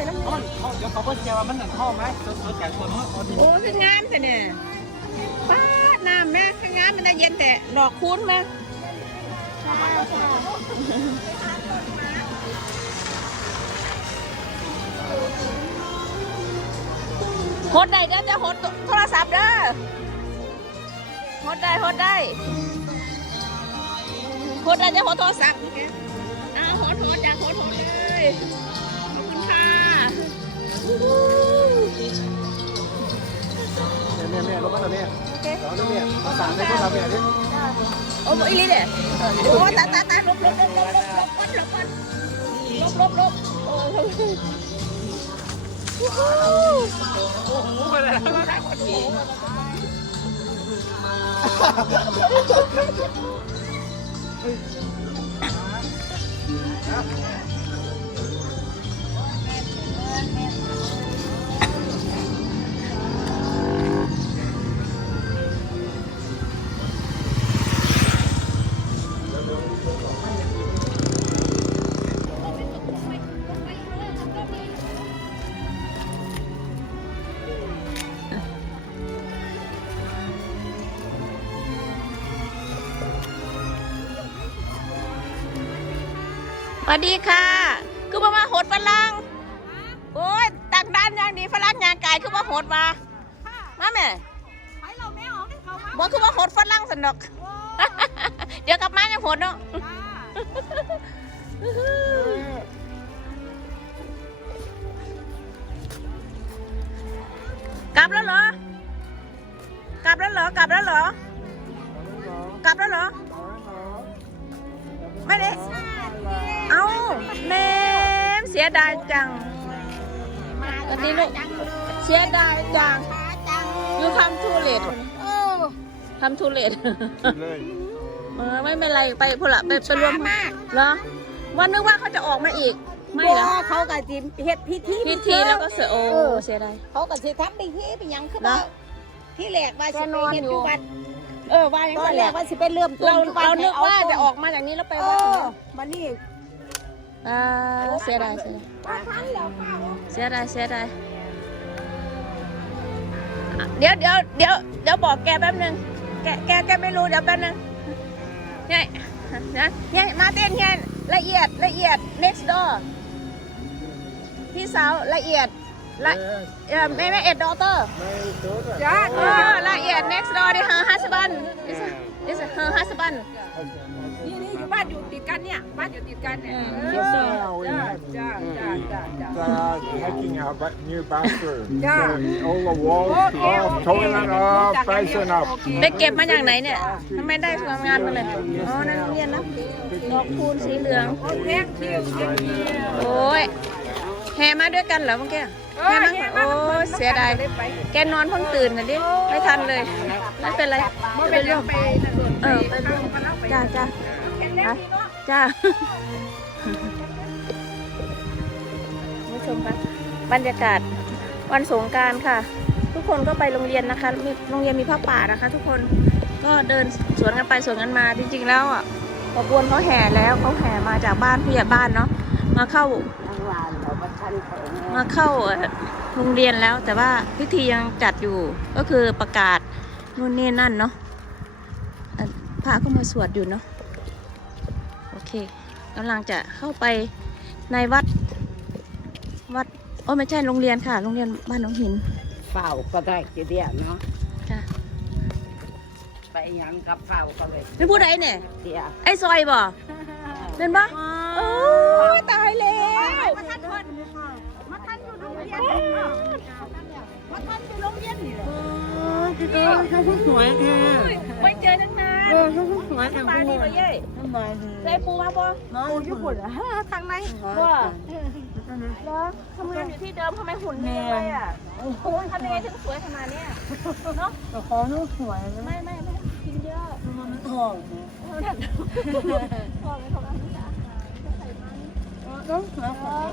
ไปนะมันเขาก็เชื่อว่ามันหนังท่อไหมสดๆจากสวนู้นโอ้คืองามแต่เนี่ยป้าดน้ำแม่คืองามมันได้เย็นแต่ดอกคูณแม่หดได้เด้อจะหดโทรศัพท์เด้อหดได้หดได้หดได้จะหดโทรศัพท์อ้าหดหดอยาหดหดเลย แม่แม่รถมาแล้วแม่โอเครอแล้วแม่ภาษาในโทรศัพท์แม่ดิโอ้ยอีหลีเด้โอ้ตายตายตายลบลบลบลบลบลบก่อนลบก่อนลบลบลบโอ้ยโอ้โหไปเลยส วัสดีค่ะ คือมามาโหดฝรั่งางกายคือมาโหดมามาแม่ไปเราแม่ออกให้เขามาบอกคือมาโหดฝรั่งสนอก เดี๋ยวกลับมายังโหดเนาะกลับแล้วเหรอ กลับแล้วเหรอ กลับแล้วเหรอ กลับแล้วเหรอ ไม่ได้เอ้าแม่เสียดายจัง ตอนนี้ลูก เสียดายจังจังอยู่คำทูเลตโอ้คำทูเลตเลยเออไม่เป็นไรไปพุ่นละไปไปรวมมากเหรอวันนึกว่าเขาจะออกมาอีก ไม่เหรอบ่เขาก็จิเฮ็ดพิธีพิธีแล้วก็เสือโอ้เสียดายเขาก็สิทำพิธีเป็นหยังคือเนว่าอะที่แรกว่าสิแกไปนอนเฮ็ดอยู่อยู่วัดเออว่ายังตอไงนแรกว่าสิไปเริ่มต้นเราอยู่วัดเรานึกว่าให้เต้จะออกมาอย่างนี้แล้วไปเอว่าอบัดนี้อ่าเสียดายเสียดายว่าทันแล้วค่ะเสียดายเสียดายอะ เดี๋ยวเดี๋ยวเดี๋ยวเดี๋ยวบอกแกแป๊บนึง แกแกแกไม่รู้เดี๋ยวแป๊บนึงเนี่ยนะเนี่ยมาเต้นเนี่ยละเอียดละเอียด next door พี่สาวละเอียดละเอ่อแม่แม่เอ็ดดอเตอร์ไม่ตัวแต่จ้าเออละเอียด next door ดิ her husband is is her husband นี่นี่อยู่บ้านอยู่ติดกันเนี่ย บ้านอยู่ติดกันเนี่ย Just now we จ้า had จ้าจ้าจ้าจ้า uh, making our ba- new bathroom. Yeah. So all the walls Okay, off, okay. toilet off, facing up. ไปเก็บมาจากไหนเนี่ยทำไมได้ทำงานมาเลย อ๋อนั่นโรงเรียนนะดอกคูณสีเหลือง โอเคคิวคิวคิวโอ้ยแห่มาด้วยกันเหรอเมื่อกี้แห่มาโอ้ยเสียดาย แกนอนเพิ่งตื่นนะดิ ไม่ทันเลย ไม่เป็นไรบ่จะเป็เป็นนเรื่เรื่อองงไปนั่นเลยเออไปเรื่องจ้าจ้า แข็งแรงดีเนาะจ้าคุณผู้ชมคะบรรยากาศวันสงการค่ะ ทุกคนก็ไปโรงเรียนนะคะมีโรงเรียนมีผ้าป่านะคะ ทุกคนก็เดินสวนกันไปสวนกันมาจริง ๆ แล้วอะขบวนเขาแห่แล้วเขาแห่มาจากบ้านผู้ใหญ่บ้านเนาะมาเข้ามาเข้าโรงเรียนแล้ว แต่ว่าพิธียังจัดอยู่ก็คือประกาศนู่นนี่นั่นเนาะพระก็มาสวดอยู่เนาะ เคกำลังจะเข้าไปในวัด วัดโอ้ไม่ใช่โรงเรียนค่ะ โรงเรียนบ้านหนองหินเฝ้าก็ได้ทีเดียวเนาะค่ะไปหยังกับเฝ้าก็เลยเป็นผู้ใดเนี่ยเดียวไอ้ซอยบ่เป็นปะโอ้ยตายแล้วมาทันคนมาทันอยู่โรงเรียนมาทันอยู่โรงเรียนนี่แหละพี่ก็เขาสวยแท้ไม่เจอตั้งนาน เออเขาสวยแท้มาดีมาเย่ทำไมใส่ปูมาปะน้องญี่ปุ่นอะทางไหนว่าแล้วทำงานอยู่ที่เดิมทำไมหุ่นดีเลยอะโอ้โหทำยังไงถึงสวยขนาดเนี้ยเนาะแต่ขอน้องสวยนะไม่ไม่ไม่กินเยอะมันทองเออแบบพอไหมของอันนี้อะน้องสวยของ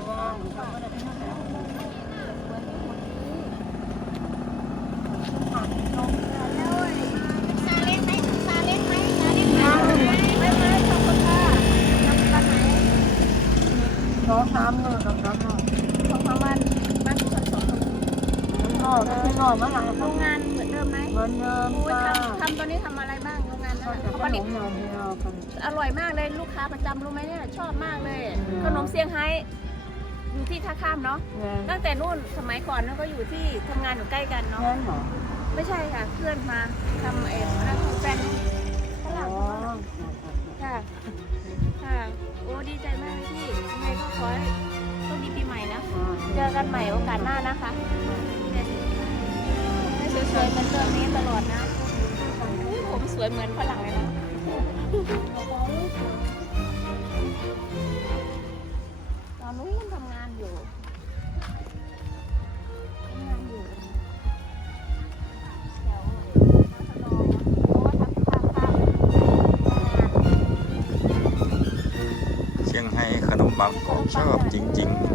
ซาเล้งไหมซาเล้งไหมซาเล้งไหม ไม่ไม่ขอบคุณค่ะทำกันไหน น้องสามเงินกับน้องสองสามวันบ้านสวนสองเมื่อไหร่โรงงานเหมือนเดิมไหมเหมือนเดิมโอ้ยค่ะทำตอนนี้ทำอะไรบ้างโรงงานนั้นก็น่ะจะเขาผนลิตมนมที่เราอร่อยมากเลยลูกค้าประจำรู้ไหมเนี่ยชอบมากเลยขนมเซี่ยงไฮ้อยู่ที่ท่าข้ามเนาะตั้งแต่นู่นสมัยก่อนนั่นก็อยู่ที่ทำงานอยู่ใกล้กันเนาะไม่ใช่ค่ะเพื่อนมาทำเอ็ กันใหม่โอกาสหน้านะคะให้สวยๆเหมือนเดิมนี้ตลอดนะผมสวยเหมือนฝรั่งเลยนะตอนนู้นทำงานอยู่ทำงานอยู่เพราะว่าทำข้างข้างงานเชียงไฮ้ขนมปังกรอบชอบจริง ๆ